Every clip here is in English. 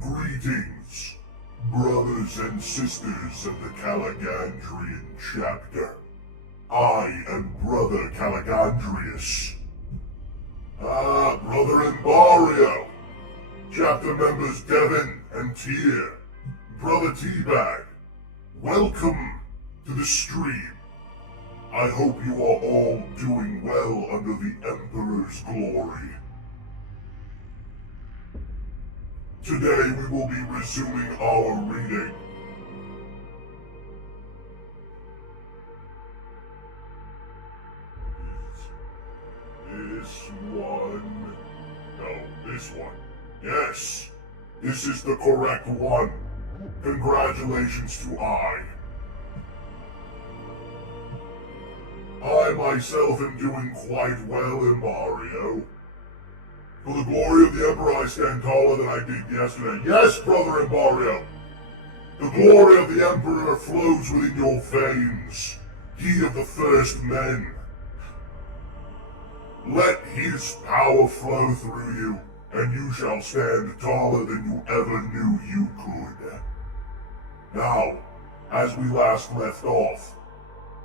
Greetings, brothers and sisters of the Caligandrian chapter. I am Brother Caligandrius. Brother Embario. Chapter members Devin and Tyr. Brother Teabag. Welcome to the stream. I hope you are all doing well under the Emperor's glory. Today we will be resuming our reading. Is this one? No, this one. Yes, this is the correct one. Congratulations to I myself am doing quite well in Mario. For the glory of the Emperor I stand taller than I did yesterday. Yes, Brother Embario! The glory of the Emperor flows within your veins, ye of the first men. Let his power flow through you, and you shall stand taller than you ever knew you could. Now, as we last left off,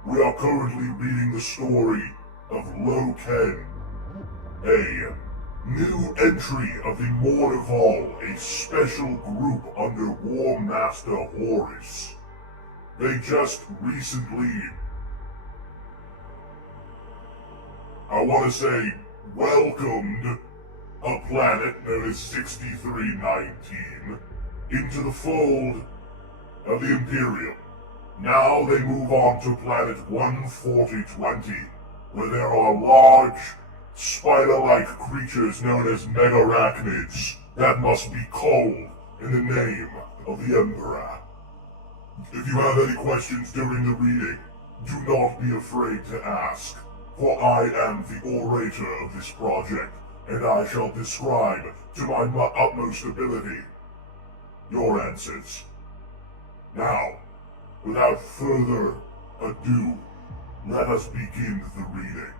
we are currently reading the story of Loken, a new entry of the Mornival, a special group under War Master Horus. They just recently, welcomed a planet known as 6319 into the fold of the Imperium. Now they move on to planet 14020, where there are large, spider-like creatures known as megarachnids that must be culled in the name of the Emperor. If you have any questions during the reading, do not be afraid to ask, for I am the orator of this project, and I shall describe to my utmost ability your answers. Now, without further ado, let us begin the reading.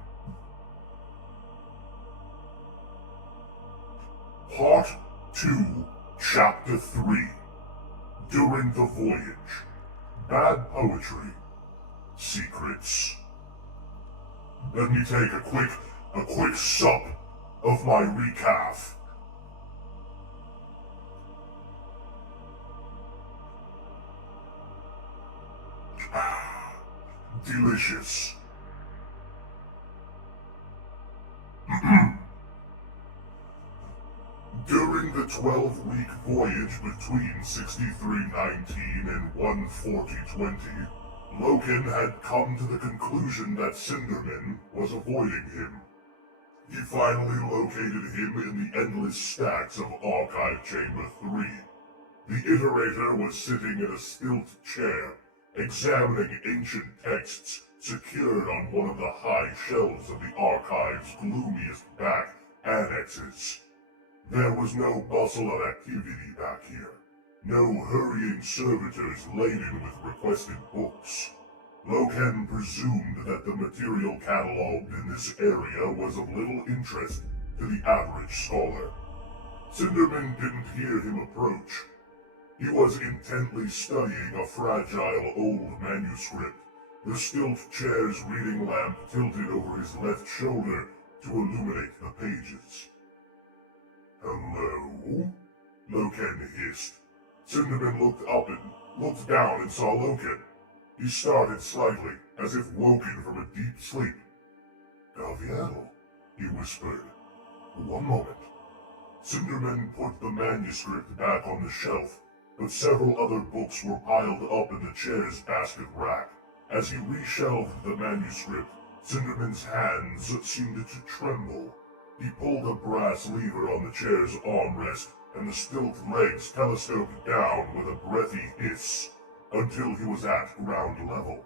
Part 2, Chapter 3. During the Voyage. Bad Poetry. Secrets. Let me take a quick sup of my recaf. Delicious. During the 12-week voyage between 6319 and 14020, Loken had come to the conclusion that Cinderman was avoiding him. He finally located him in the endless stacks of Archive Chamber 3. The Iterator was sitting in a stilt chair, examining ancient texts secured on one of the high shelves of the Archive's gloomiest back annexes. There was no bustle of activity back here. No hurrying servitors laden with requested books. Loken presumed that the material cataloged in this area was of little interest to the average scholar. Cinderman didn't hear him approach. He was intently studying a fragile old manuscript, the stilt chair's reading lamp tilted over his left shoulder to illuminate the pages. "Hello?" Loken hissed. Cinderman looked down and saw Loken. He started slightly, as if woken from a deep sleep. "Gaviel," he whispered. "One moment." Cinderman put the manuscript back on the shelf, but several other books were piled up in the chair's basket rack. As he reshelved the manuscript, Cinderman's hands seemed to tremble. He pulled a brass lever on the chair's armrest, and the stilt legs telescoped down with a breathy hiss until he was at ground level.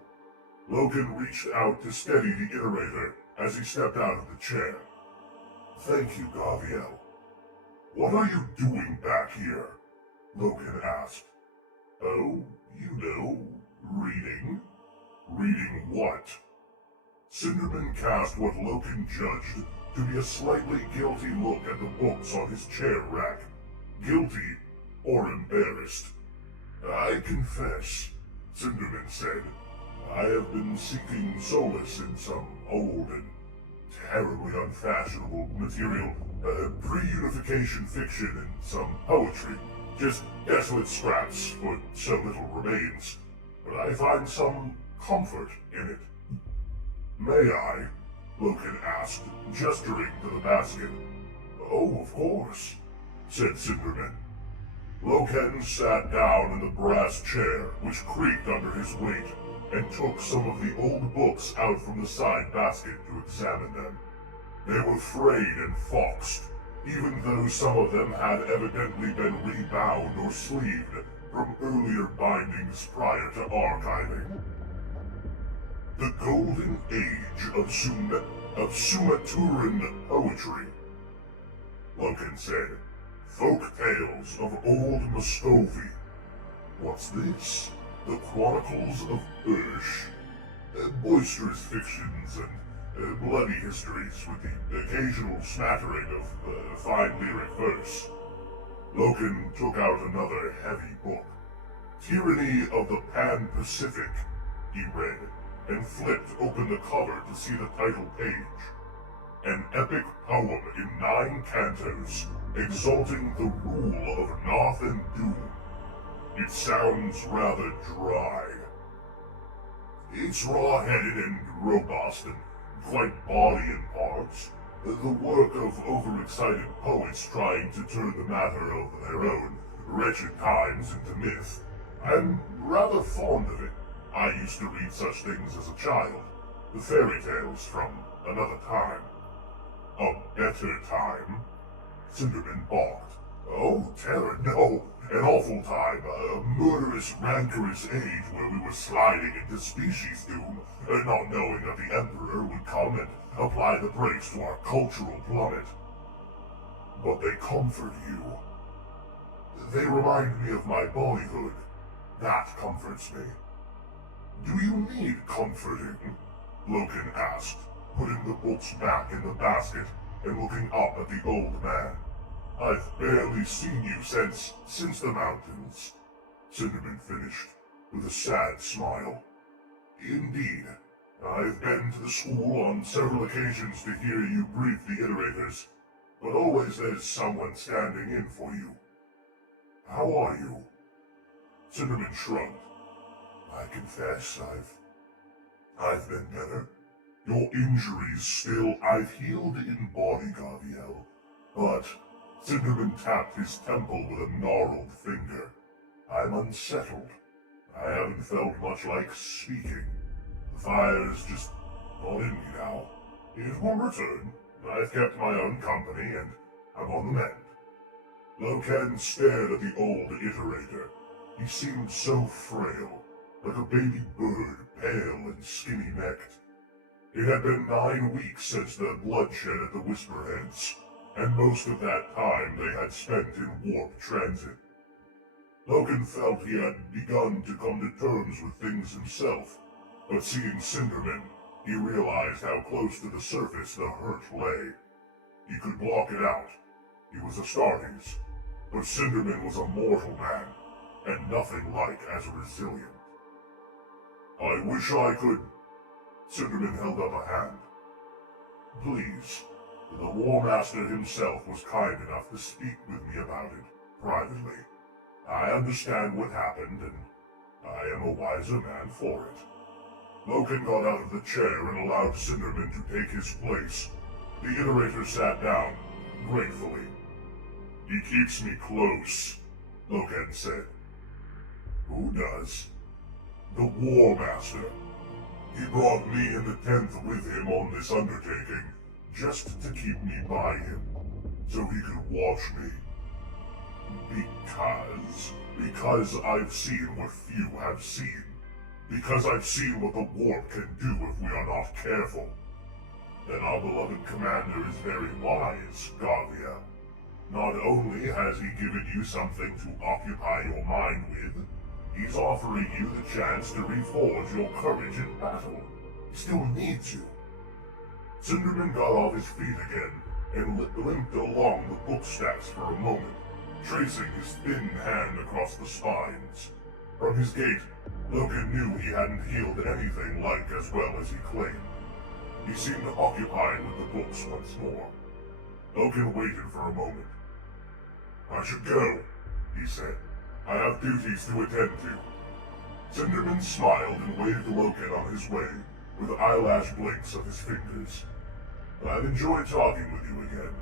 Loken reached out to steady the Iterator as he stepped out of the chair. "Thank you, Gaviel." "What are you doing back here?" Loken asked. "Oh, you know, reading." "Reading what?" Cinderman cast what Loken judged to be a slightly guilty look at the books on his chair rack. Guilty, or embarrassed. "I confess," Cinderman said, "I have been seeking solace in some old and terribly unfashionable material, pre-unification fiction and some poetry. Just desolate scraps, for so little remains. But I find some comfort in it." "May I?" Loken asked, gesturing to the basket. "Oh, of course," said Cinderman. Loken sat down in the brass chair, which creaked under his weight, and took some of the old books out from the side basket to examine them. They were frayed and foxed, even though some of them had evidently been rebound or sleeved from earlier bindings prior to archiving. "The golden age of Sumaturan poetry," Loken said. "Folk tales of old Muscovy. What's this? The Chronicles of Ursh. Boisterous fictions and bloody histories with the occasional smattering of fine lyric verse." Loken took out another heavy book. "Tyranny of the Pan-Pacific," he read, and flipped open the cover to see the title page. "An epic poem in 9 cantos, exalting the rule of Noth and Doom. It sounds rather dry." "It's raw-headed and robust and quite bawdy in parts. The work of overexcited poets trying to turn the matter of their own wretched times into myth. I'm rather fond of it. I used to read such things as a child. The fairy tales from another time." "A better time?" Cinderman balked. "Oh, terror, no. An awful time. A murderous, rancorous age where we were sliding into species doom, not knowing that the Emperor would come and apply the brakes to our cultural plummet." "But they comfort you." "They remind me of my boyhood. That comforts me." "Do you need comforting?" Loken asked, putting the books back in the basket and looking up at the old man. "I've barely seen you since the mountains," Cinderman finished, with a sad smile. "Indeed. I've been to the school on several occasions to hear you brief the iterators, but always there's someone standing in for you. How are you?" Cinderman shrugged. "I confess I've been better. Your injuries still, I've healed in body, Gaviel, but..." Cinderman tapped his temple with a gnarled finger. "I'm unsettled. I haven't felt much like speaking. The fire's just not in me now. It will return. I've kept my own company, and I'm on the mend." Loken stared at the old iterator. He seemed so frail, like a baby bird, pale and skinny-necked. It had been 9 weeks since the bloodshed at the Whisperheads, and most of that time they had spent in warp transit. Loken felt he had begun to come to terms with things himself, but seeing Cinderman, he realized how close to the surface the hurt lay. He could block it out. He was Astartes, but Cinderman was a mortal man, and nothing like as resilient. "I wish I could..." Cinderman held up a hand. "Please." The War Master himself was kind enough to speak with me about it, privately. I understand what happened, and I am a wiser man for it. Loken got out of the chair and allowed Cinderman to take his place. The iterator sat down, gratefully. "He keeps me close," Loken said. "Who does?" "The War Master. He brought me and the 10th with him on this undertaking, just to keep me by him, so he could watch me. Because I've seen what few have seen. Because I've seen what the warp can do if we are not careful. Then our beloved commander is very wise, Gavia. Not only has he given you something to occupy your mind with, he's offering you the chance to reforge your courage in battle. He still needs you." Cinderman got off his feet again and limped along the book stacks for a moment. tracing his thin hand across the spines. From his gait, Logan knew he hadn't healed anything like as well as he claimed. He seemed occupied with the books once more. Logan waited for a moment. "I should go," he said. "I have duties to attend to." Cinderman smiled and waved Logan on his way, with eyelash blinks of his fingers. "I've enjoyed talking with you again,"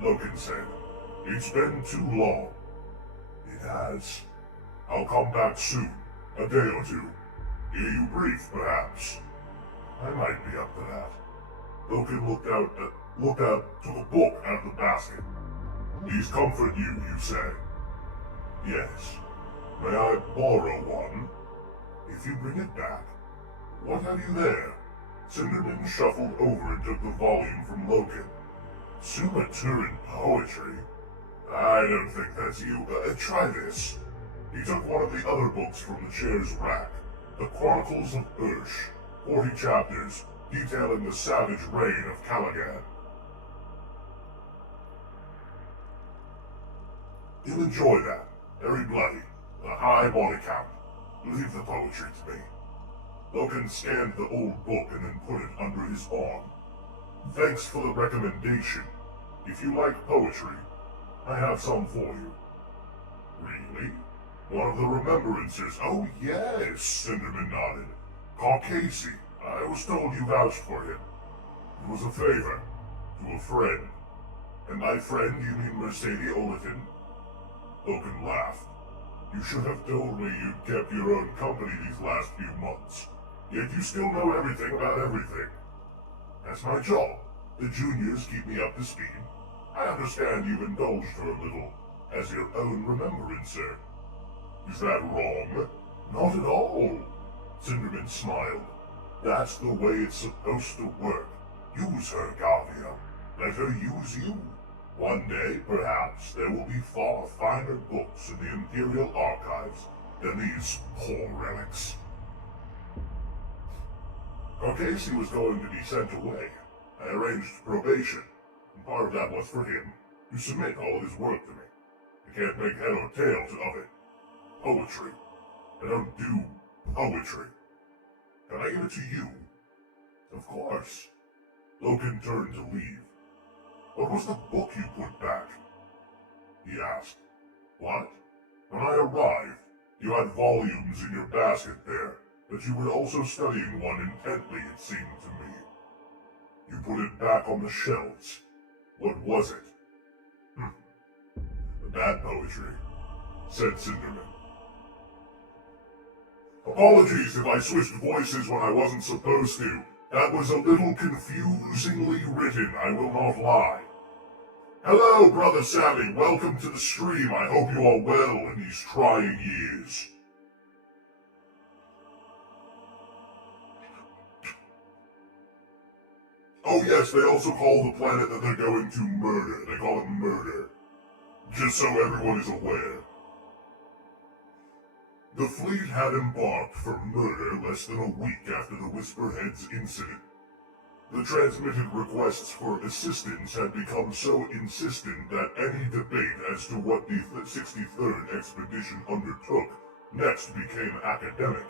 Logan said. "It's been too long." "It has. I'll come back soon, a day or two. Hear you brief, perhaps." "I might be up to that." Logan took a book out of the basket. "These comfort you, you say?" "Yes. May I borrow one?" "If you bring it back." "What have you there?" Cinderman shuffled over and took the volume from Logan. "Sumaturan poetry? I don't think that's you. Try this." He took one of the other books from the chair's rack. The Chronicles of Ursh, 40 chapters, detailing the savage reign of Caligandrius. "You'll enjoy that. Very bloody. A high body count. Leave the poetry to me." Logan scanned the old book and then put it under his arm. "Thanks for the recommendation. If you like poetry, I have some for you." "Really? One of the remembrancers? Oh yes," Cinderman nodded. "Caucasy. I was told you vouched for him. It was a favor. To a friend." "And by friend you mean Mercedes Olatin?" Logan laughed. "You should have told me you'd kept your own company these last few months. Yet you still know everything about everything." "That's my job. The juniors keep me up to speed. I understand you've indulged her a little, as your own remembrancer." "Is that wrong?" "Not at all." Cinderman smiled. "That's the way it's supposed to work. Use her, Guardia. Let her use you. One day, perhaps, there will be far finer books in the Imperial Archives than these poor relics." Caucasy was going to be sent away. I arranged probation, and part of that was for him to submit all of his work to me. I can't make head or tails of it. Poetry. I don't do poetry. Can I give it to you?" "Of course." Logan turned to leave. "What was the book you put back?" he asked. "What? When I arrived, you had volumes in your basket there, but you were also studying one intently, it seemed to me. You put it back on the shelves. What was it?" "Bad poetry," said Cinderman. "Apologies if I switched voices when I wasn't supposed to. That was a little confusingly written, I will not lie. Hello, Brother Sammy. Welcome to the stream. I hope you are well in these trying years." "Oh yes, they also call the planet that they're going to murder. They call it murder. Just so everyone is aware. The fleet had embarked for murder less than a week after the Whisperheads incident. The transmitted requests for assistance had become so insistent that any debate as to what the 63rd expedition undertook next became academic.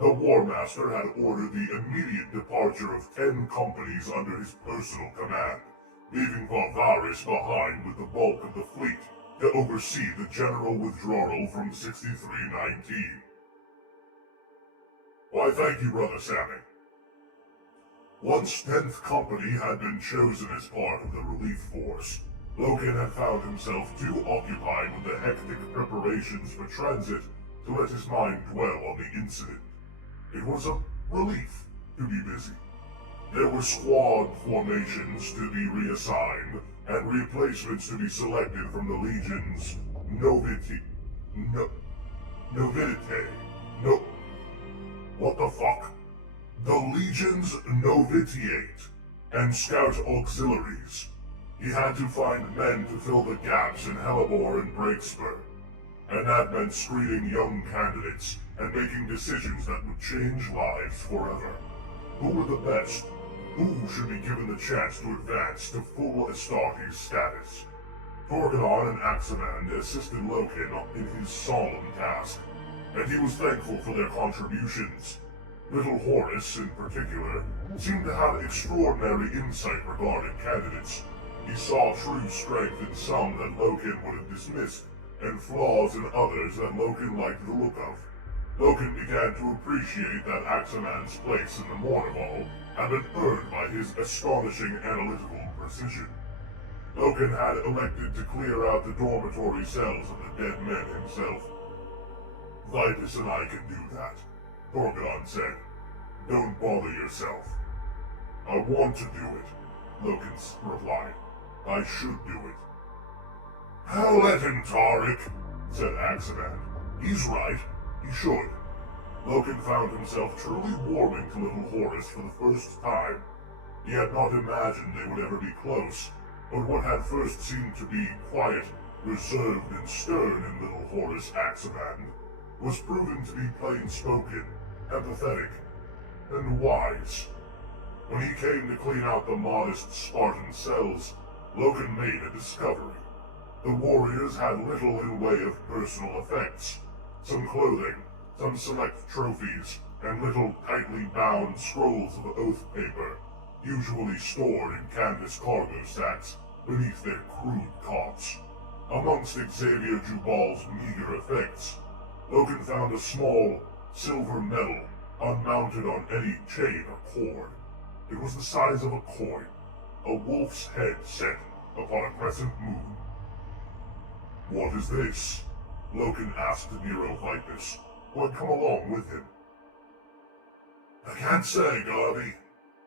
The War Master had ordered the immediate departure of 10 companies under his personal command, leaving Varvaris behind with the bulk of the fleet to oversee the general withdrawal from 6319. Why, thank you, Brother Sammy. Once 10th Company had been chosen as part of the relief force, Logan had found himself too occupied with the hectic preparations for transit to let his mind dwell on the incident. It was a relief to be busy. There were squad formations to be reassigned, and replacements to be selected from the Legion's what the fuck? The Legion's Novitiate and Scout Auxiliaries. He had to find men to fill the gaps in Hellebore and Breakspur, and that meant screening young candidates and making decisions that would change lives forever. Who were the best? Who should be given the chance to advance to full Astartes status? Torgadon and Aximand assisted Loken in his solemn task, and he was thankful for their contributions. Little Horus, in particular, seemed to have extraordinary insight regarding candidates. He saw true strength in some that Loken would have dismissed, and flaws in others that Loken liked the look of. Loken began to appreciate that Aximand's place in the Mournival had been earned by his astonishing analytical precision. Loken had elected to clear out the dormitory cells of the dead men himself. "Vitus and I can do that," Torgadon said. "Don't bother yourself." "I want to do it," Loken replied. "I should do it." "Hell let him, Tariq," said Aximand. "He's right. He should." Loken found himself truly warming to little Horus for the first time. He had not imagined they would ever be close, but what had first seemed to be quiet, reserved, and stern in little Horus Aximand was proven to be plain-spoken, empathetic, and wise. When he came to clean out the modest Spartan cells, Loken made a discovery. The warriors had little in way of personal effects. Some clothing, some select trophies, and little tightly bound scrolls of oath paper, usually stored in canvas cargo sacks beneath their crude cots. Amongst Xavier Jubal's meager effects, Loken found a small, silver medal unmounted on any chain or cord. It was the size of a coin, a wolf's head set upon a crescent moon. "What is this?" Loken asked Neophytus, who had come along with him. "I can't say, Garvey.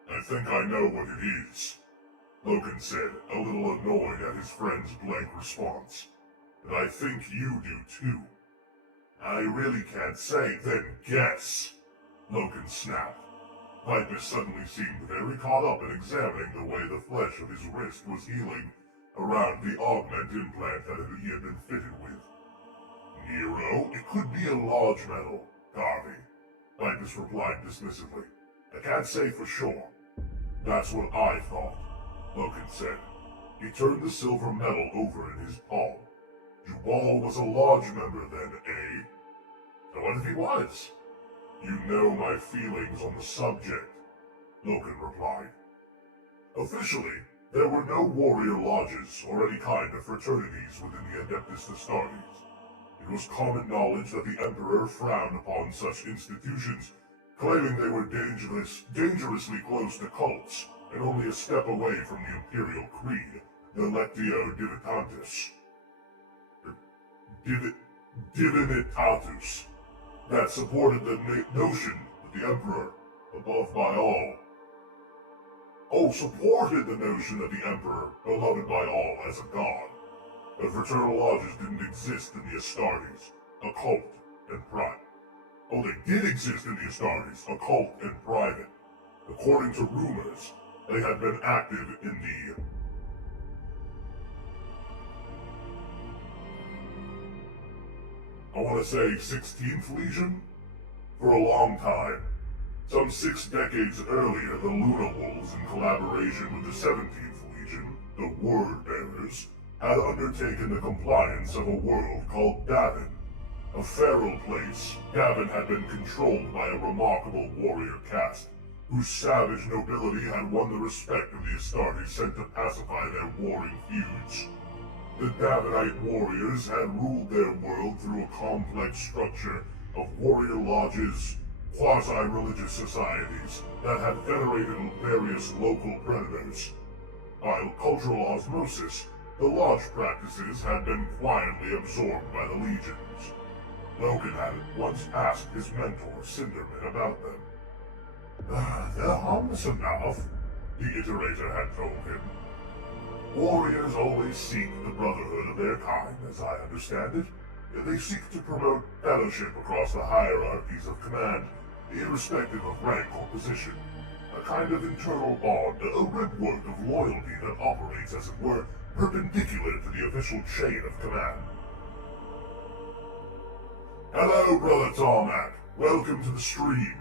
I think I know what it is," Loken said, a little annoyed at his friend's blank response. "And I think you do too." "I really can't say." "Then guess," Loken snapped. Vitus suddenly seemed very caught up in examining the way the flesh of his wrist was healing around the augment implant that he had been fitted with. "Nero, it could be a large metal, Garvey," Vitus replied dismissively. "I can't say for sure." "That's what I thought," Loken said. He turned the silver medal over in his palm. "Jubal was a lodge member then, eh?" "So what if he was?" "You know my feelings on the subject," Loken replied. Officially, there were no warrior lodges or any kind of fraternities within the Adeptus Astartes. It was common knowledge that the Emperor frowned upon such institutions, claiming they were dangerously close to cults, and only a step away from the Imperial Creed, the Lectio Divinitas. Divinitatus, that supported the notion that the Emperor, above by all, supported the notion that the Emperor, beloved by all, as a god. But fraternal lodges didn't exist in the Astartes, occult and private. Oh, they did exist in the Astartes, occult and private. According to rumors, they had been active in the I want to say 16th Legion? For a long time. Some 6 decades earlier, the Luna Wolves, in collaboration with the 17th Legion, the Word Bearers, had undertaken the compliance of a world called Davin. A feral place, Davin had been controlled by a remarkable warrior caste, whose savage nobility had won the respect of the Astartes sent to pacify their warring feuds. The Davinite warriors had ruled their world through a complex structure of warrior lodges, quasi-religious societies that had venerated various local predators. By cultural osmosis, the lodge practices had been quietly absorbed by the legions. Loken had once asked his mentor, Cinderman, about them. "They're harmless enough," the Iterator had told him. "Warriors always seek the brotherhood of their kind, as I understand it. They seek to promote fellowship across the hierarchies of command, irrespective of rank or position. A kind of internal bond, a webwork of loyalty that operates, as it were, perpendicular to the official chain of command." "Hello, Brother Tarmac. Welcome to the stream.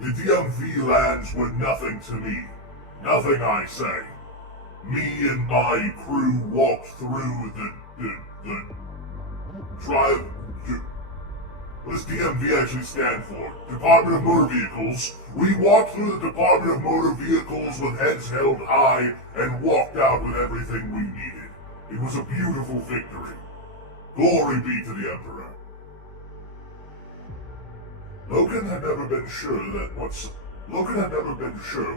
The DMV lands were nothing to me. Nothing, I say. Me and my crew walked through the drive. What does DMV actually stand for? Department of Motor Vehicles. We walked through the Department of Motor Vehicles with heads held high and walked out with everything we needed. It was a beautiful victory. Glory be to the Emperor. Logan had never been sure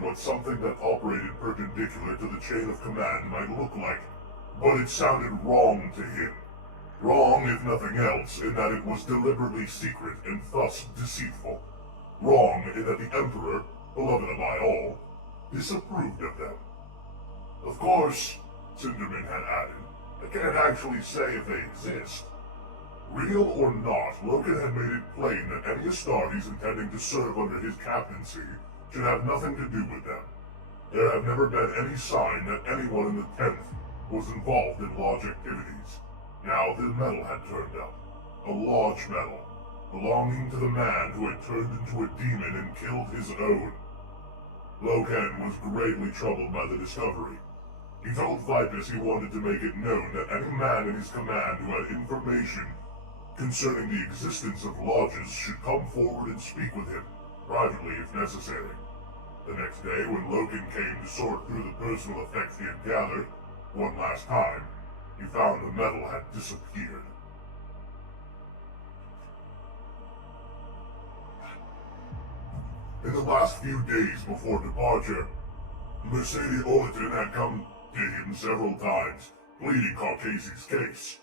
what something that operated perpendicular to the chain of command might look like, but it sounded wrong to him. Wrong, if nothing else, in that it was deliberately secret and thus deceitful. Wrong in that the Emperor, beloved by all, disapproved of them. Of course, Cinderman had added, I can't actually say if they exist. Real or not, Logan had made it plain that any Astartes intending to serve under his captaincy should have nothing to do with them. There had never been any sign that anyone in the 10th was involved in lodge activities. Now the medal had turned up. A lodge medal, belonging to the man who had turned into a demon and killed his own. Logan was greatly troubled by the discovery. He told Vipus he wanted to make it known that any man in his command who had information concerning the existence of lodges should come forward and speak with him, privately if necessary. The next day, when Logan came to sort through the personal effects he had gathered, one last time, he found the medal had disappeared. In the last few days before departure, Mercedes Orator had come to him several times, pleading Carcasi's case.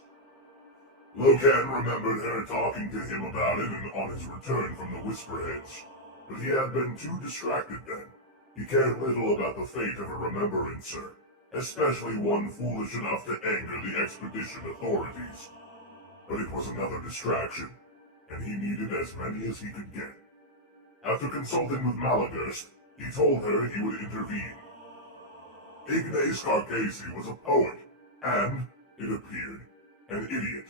Logan remembered her talking to him about it on his return from the Whisperheads, but he had been too distracted then. He cared little about the fate of a remembrancer, especially one foolish enough to anger the expedition authorities. But it was another distraction, and he needed as many as he could get. After consulting with Malagurst, he told her he would intervene. Ignace Carcasi was a poet, and, it appeared, an idiot.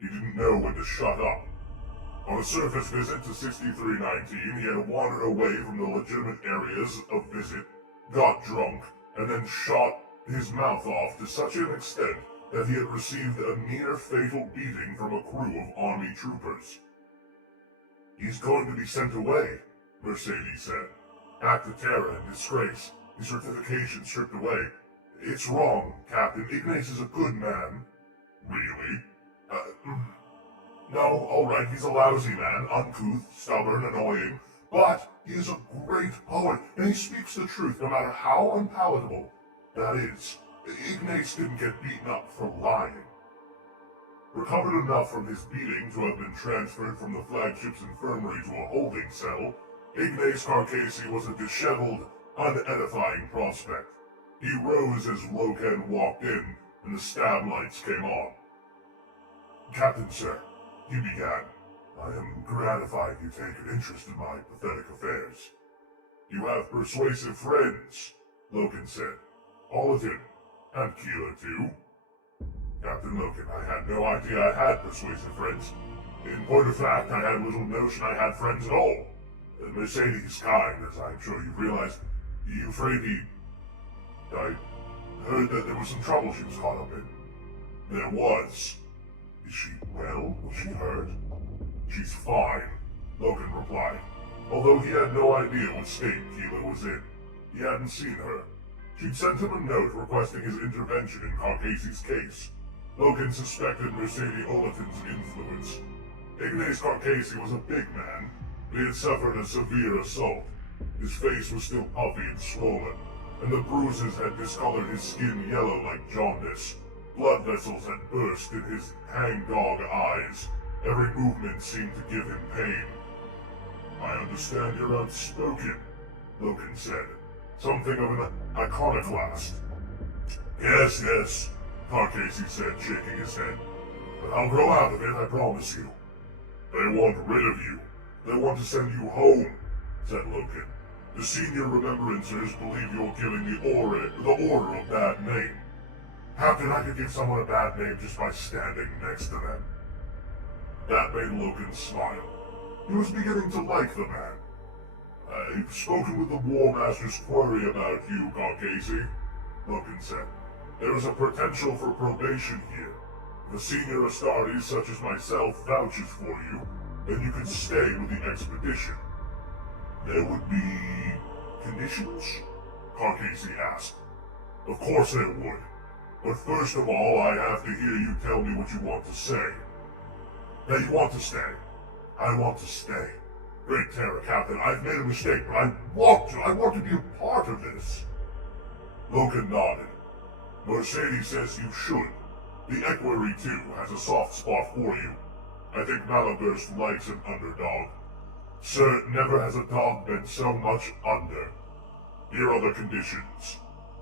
He didn't know when to shut up. On a surface visit to 6319, he had wandered away from the legitimate areas of visit, got drunk, and then shot his mouth off to such an extent that he had received a near fatal beating from a crew of army troopers. He's going to be sent away, Mercedes said. Back to Terra in disgrace, his certification stripped away. It's wrong, Captain. Ignace is a good man. Really? No, alright, he's a lousy man, uncouth, stubborn, annoying, but he is a great poet, and he speaks the truth no matter how unpalatable. That is, Ignace didn't get beaten up for lying. Recovered enough from his beating to have been transferred from the flagship's infirmary to a holding cell, Ignace Carcasi was a disheveled, unedifying prospect. He rose as Logan walked in, and the stab lights came on. Captain, sir, he began, I am gratified you take an interest in my pathetic affairs. You have persuasive friends, Logan said. Olatin, and Keeler too. Captain Logan, I had no idea I had persuasive friends. In point of fact, I had little notion I had friends at all. Mercedes kind, as I'm sure you've realized. You afraid I heard that there was some trouble she was caught up in. There was. Is she well? Was she hurt? She's fine, Logan replied, although he had no idea what state Keeler was in. He hadn't seen her. She'd sent him a note requesting his intervention in Carcasi's case. Logan suspected Mercedes Olatin's influence. Ignace Carcasi was a big man, but he had suffered a severe assault. His face was still puffy and swollen, and the bruises had discolored his skin yellow like jaundice. Blood vessels had burst in his hangdog eyes. Every movement seemed to give him pain. I understand you're outspoken, Logan said. Something of an iconoclast. Yes, Carcasi said, shaking his head. But I'll grow out of it, I promise you. They want rid of you. They want to send you home, said Logan. The senior remembrancers believe you're giving the Order a bad name. Captain, I could give someone a bad name just by standing next to them. That made Logan smile. He was beginning to like the man. I've spoken with the War Master's query about you, Carcasi. Logan said. There is a potential for probation here. If a senior Astartes such as myself vouches for you, then you can stay with the expedition. There would be conditions? Carcasey asked. Of course there would. But first of all, I have to hear you tell me what you want to say. Now you want to stay. I want to stay. Great Terror, Captain, I've made a mistake, but I want to. I want to be a part of this. Logan nodded. Mercedes says you should. The Equerry, too, has a soft spot for you. I think Malaburst likes an underdog. Sir, never has a dog been so much under. Here are the conditions,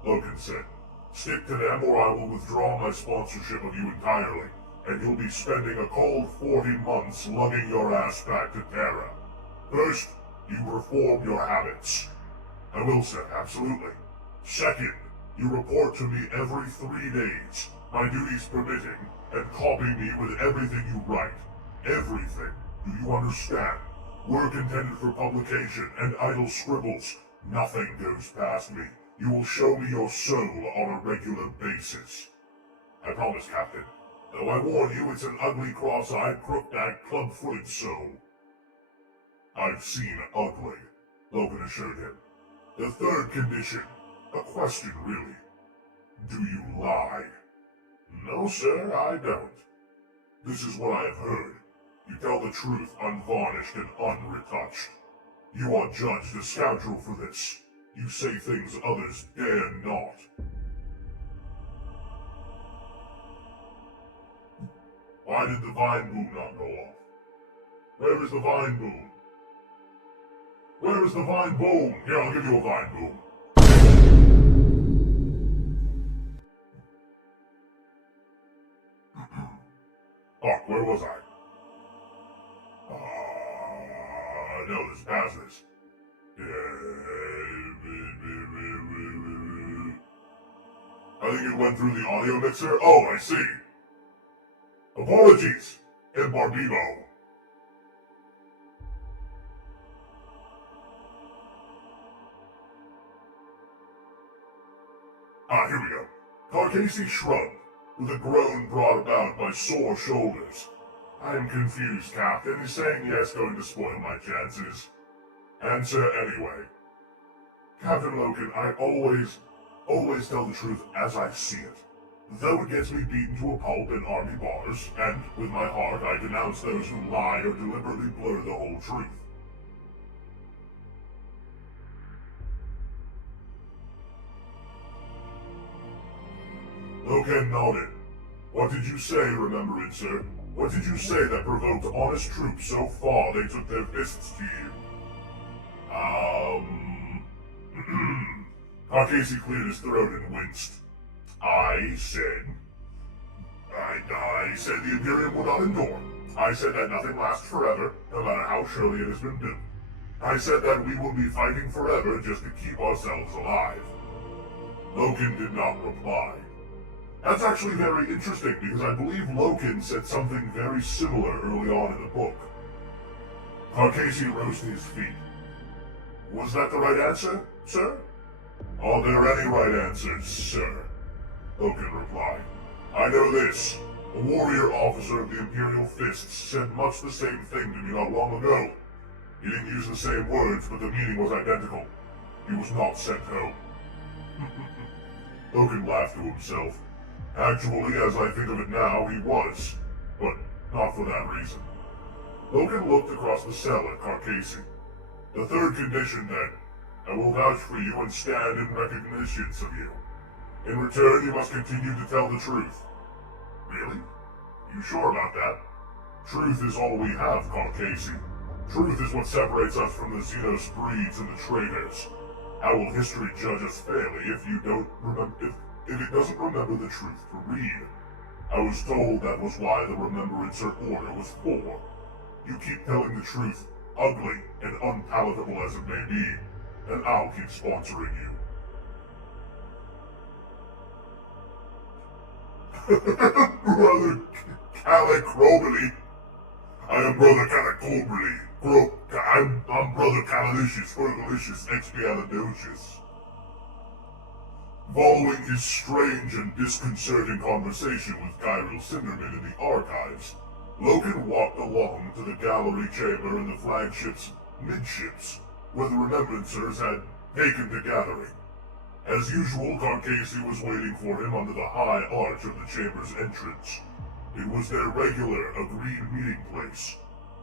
Logan said. Stick to them or I will withdraw my sponsorship of you entirely, and you'll be spending a cold 40 months lugging your ass back to Terra. First, you reform your habits. I will, sir, absolutely. Second, you report to me every 3 days, my duties permitting, and copy me with everything you write. Everything. Do you understand? Work intended for publication and idle scribbles. Nothing goes past me. You will show me your soul on a regular basis. I promise, Captain. Though I warn you, it's an ugly, cross-eyed, crook-backed, club-footed soul. I've seen ugly, Logan assured him. The third condition. A question, really. Do you lie? No, sir, I don't. This is what I have heard. You tell the truth unvarnished and unretouched. You are judged a scoundrel for this. You say things others dare not. Why did the vine boom not go off? Where is the vine boom? Where is the vine boom? Here, I'll give you a vine boom. Fuck, where was I? No, this is past this. I think it went through the audio mixer. Oh, I see. Apologies, M. Barbibo. Here we go. Carcasey shrugged, with a groan brought about by sore shoulders. I am confused, Captain. Is saying yes going to spoil my chances? Answer anyway. Captain Logan, I always tell the truth as I see it. Though it gets me beaten to a pulp in army bars, and with my heart I denounce those who lie or deliberately blur the whole truth. Logan nodded. What did you say, Remembrance, sir? What did you say that provoked honest troops so far they took their fists to you? Carcasey cleared his throat and winced. I said the Imperium will not endure. I said that nothing lasts forever, no matter how surely it has been built. I said that we will be fighting forever just to keep ourselves alive. Logan did not reply. That's actually very interesting, because I believe Logan said something very similar early on in the book. Carcasey rose to his feet. Was that the right answer, sir? Are there any right answers, sir? Logan replied. I know this. A warrior officer of the Imperial Fists said much the same thing to me not long ago. He didn't use the same words, but the meaning was identical. He was not sent home. Logan laughed to himself. Actually, as I think of it now, he was, but not for that reason. Logan looked across the cell at Carcasey. The third condition, then. I will vouch for you and stand in recognition of you. In return, you must continue to tell the truth. Really? You sure about that? Truth is all we have, Carcasey. Truth is what separates us from the Xenos breeds and the traitors. How will history judge us fairly if you don't remember... If it doesn't remember the truth to read? I was told that was why the Remembrancer Order was for. You keep telling the truth, ugly and unpalatable as it may be, and I'll keep sponsoring you. Brother Calicrobily. I am Brother Calicrobily. I'm Brother Calilicious, Fergalicious, Expialidocious. Following his strange and disconcerting conversation with Chiral Cinderman in the archives, Logan walked along to the gallery chamber in the flagship's midships, where the Remembrancers had taken to gathering. As usual, Carcasey was waiting for him under the high arch of the chamber's entrance. It was their regular, agreed meeting place.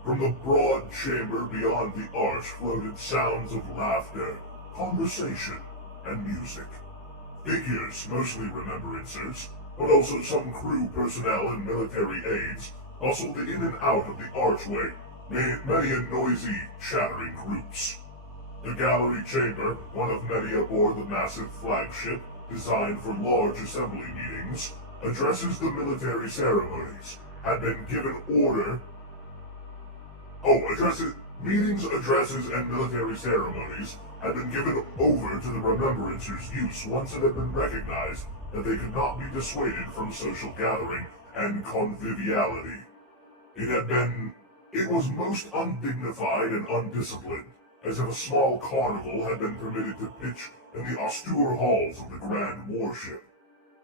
From the broad chamber beyond the arch floated sounds of laughter, conversation, and music. Figures, mostly Remembrancers, but also some crew personnel and military aides, bustled in and out of the archway, many in noisy, chattering groups. The gallery chamber, one of many aboard the massive flagship, designed for large assembly meetings, addresses the military ceremonies, had been given order... Meetings, addresses, and military ceremonies had been given over to the Remembrancers' use once it had been recognized that they could not be dissuaded from social gathering and conviviality. It was most undignified and undisciplined, as if a small carnival had been permitted to pitch in the austere halls of the Grand Warship.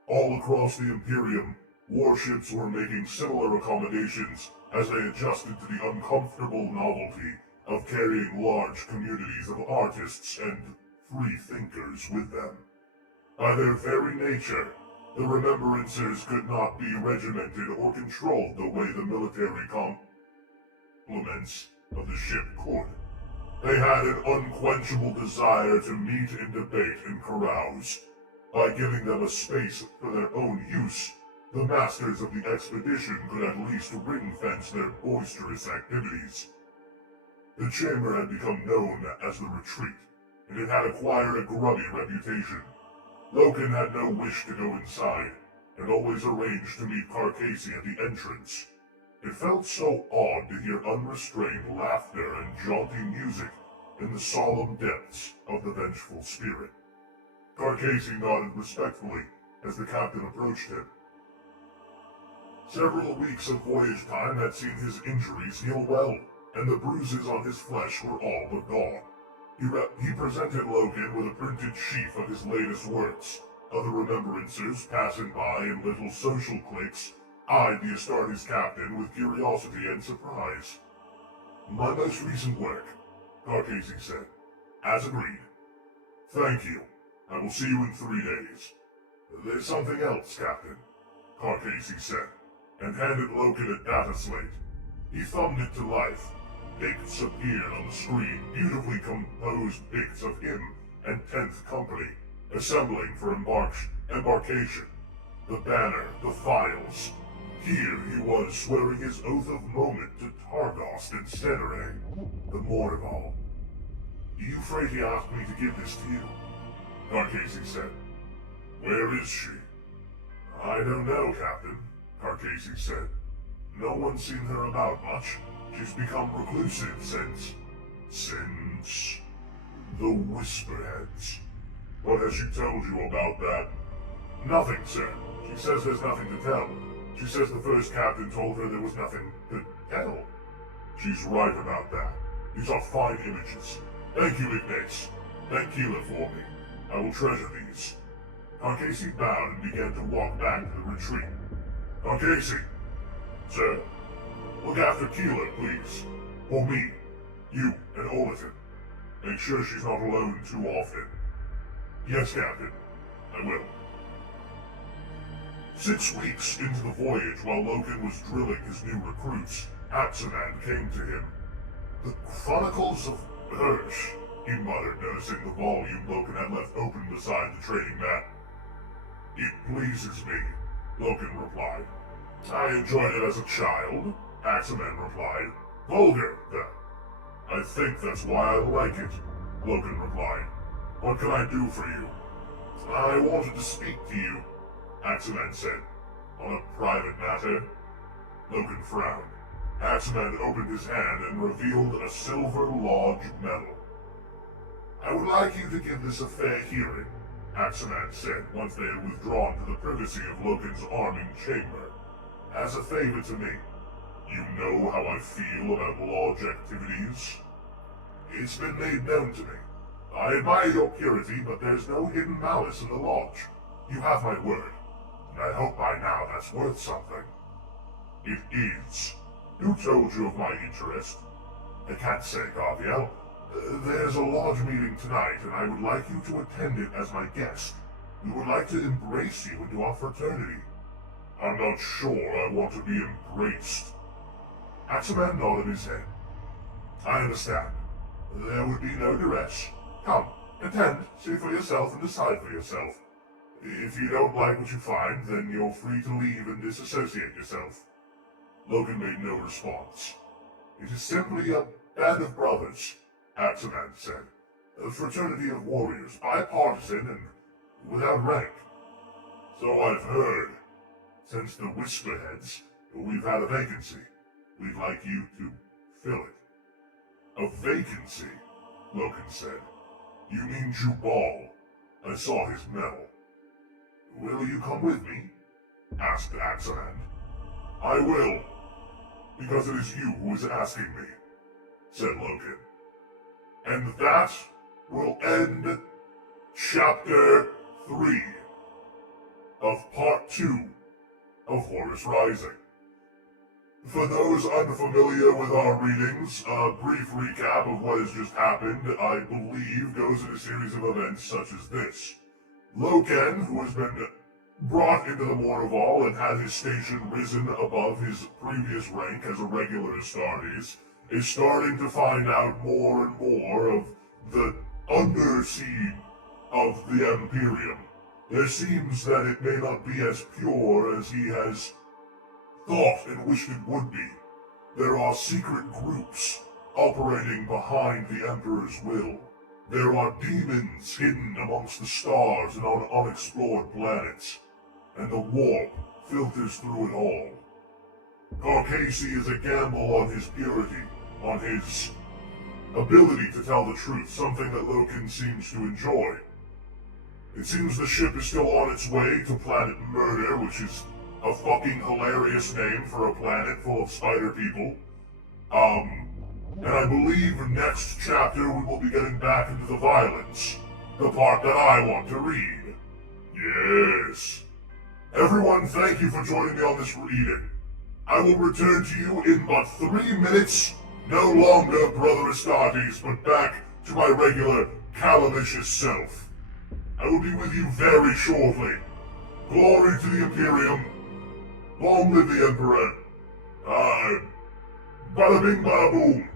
All across the Imperium, warships were making similar accommodations as they adjusted to the uncomfortable novelty of carrying large communities of artists and free thinkers with them. By their very nature, the Remembrancers could not be regimented or controlled the way the military complements of the ship could. They had an unquenchable desire to meet and debate and carouse. By giving them a space for their own use, the masters of the expedition could at least ring-fence their boisterous activities. The chamber had become known as the Retreat, and it had acquired a grubby reputation. Logan had no wish to go inside, and always arranged to meet Carcasey at the entrance. It felt so odd to hear unrestrained laughter and jaunty music in the solemn depths of the vengeful spirit. Carcasey nodded respectfully as the captain approached him. Several weeks of voyage time had seen his injuries heal well, and the bruises on his flesh were all but gone. He presented Logan with a printed sheaf of his latest works. Other Remembrancers, passing by in little social cliques, eyed the Astartes captain with curiosity and surprise. "My most recent work," Carcasey said. "As agreed." "Thank you. I will see you in 3 days." "There's something else, Captain," Carcasey said, and handed Logan a data slate. He thumbed it to life. Pics appeared on the screen, beautifully composed pics of him and 10th Company, assembling for embarkation. The banner, the files. Here he was swearing his oath of moment to Targost and Cenere, the Morval. "Euphrates asked me to give this to you," Carcasey said. "Where is she?" "I don't know, Captain," Carcasey said. "No one's seen her about much. She's become reclusive since the Whisperheads." "What has she told you about that?" "Nothing, sir. She says there's nothing to tell. She says the first captain told her there was nothing to tell." "She's right about that. These are fine images. Thank you, Ignace. Thank Keela for me. I will treasure these." Carcasey bowed and began to walk back to the retreat. "Carcasey!" "Sir?" "Look after Keela, please. For me, you, and Orator. Make sure she's not alone too often." "Yes, Captain. I will." 6 weeks into the voyage, while Logan was drilling his new recruits, Axaman came to him. "The Chronicles of Hirsch," he muttered, noticing the volume Logan had left open beside the training mat. "It pleases me," Logan replied. "I enjoyed it as a child," Axaman replied. "Vulgar, though." "I think that's why I like it," Logan replied. "What can I do for you?" "I wanted to speak to you," Axaman said. "On a private matter?" Logan frowned. Axaman opened his hand and revealed a silver lodge medal. "I would like you to give this a fair hearing," Axaman said once they had withdrawn to the privacy of Logan's arming chamber. "As a favor to me. You know how I feel about lodge activities?" "It's been made known to me. I admire your purity, but there's no hidden malice in the Lodge. You have my word, and I hope by now that's worth something. It is. Who told you of my interest? I can't say, Garviel. There's a Lodge meeting tonight, and I would like you to attend it as my guest. We would like to embrace you into our fraternity. I'm not sure I want to be embraced. Axeman nodded his head. I understand. There would be no duress. Come, attend, see for yourself, and decide for yourself. If you don't like what you find, then you're free to leave and disassociate yourself. Logan made no response. It is simply a band of brothers, Axeman said. A fraternity of warriors, bipartisan and without rank. So I've heard. Since the Whisperheads, we've had a vacancy. We'd like you to fill it. A vacancy, Logan said. You mean Jubal? I saw his medal. Will you come with me? Asked Axeman. I will, because it is you who is asking me, said Logan. And that will end Chapter 3 of Part 2 of Horus Rising. For those unfamiliar with our readings, a brief recap of what has just happened, I believe, goes in a series of events such as this. Loken, who has been brought into the Mournival and had his station risen above his previous rank as a regular Astartes, is starting to find out more and more of the underseed of the Imperium. There seems that it may not be as pure as he has thought and wished it would be. There are secret groups operating behind the Emperor's will. There are demons hidden amongst the stars and on unexplored planets, and the warp filters through it all. Carcassi is a gamble on his purity, on his ability to tell the truth, something that Loken seems to enjoy. It seems the ship is still on its way to planet Murder, which is a fucking hilarious name for a planet full of spider people. And I believe next chapter we will be getting back into the violence. The part that I want to read. Yes. Everyone, thank you for joining me on this reading. I will return to you in but 3 minutes. No longer Brother Astartes, but back to my regular Caligandrius self. I will be with you very shortly. Glory to the Imperium. Long live the Emperor. Bada bing, bada boom.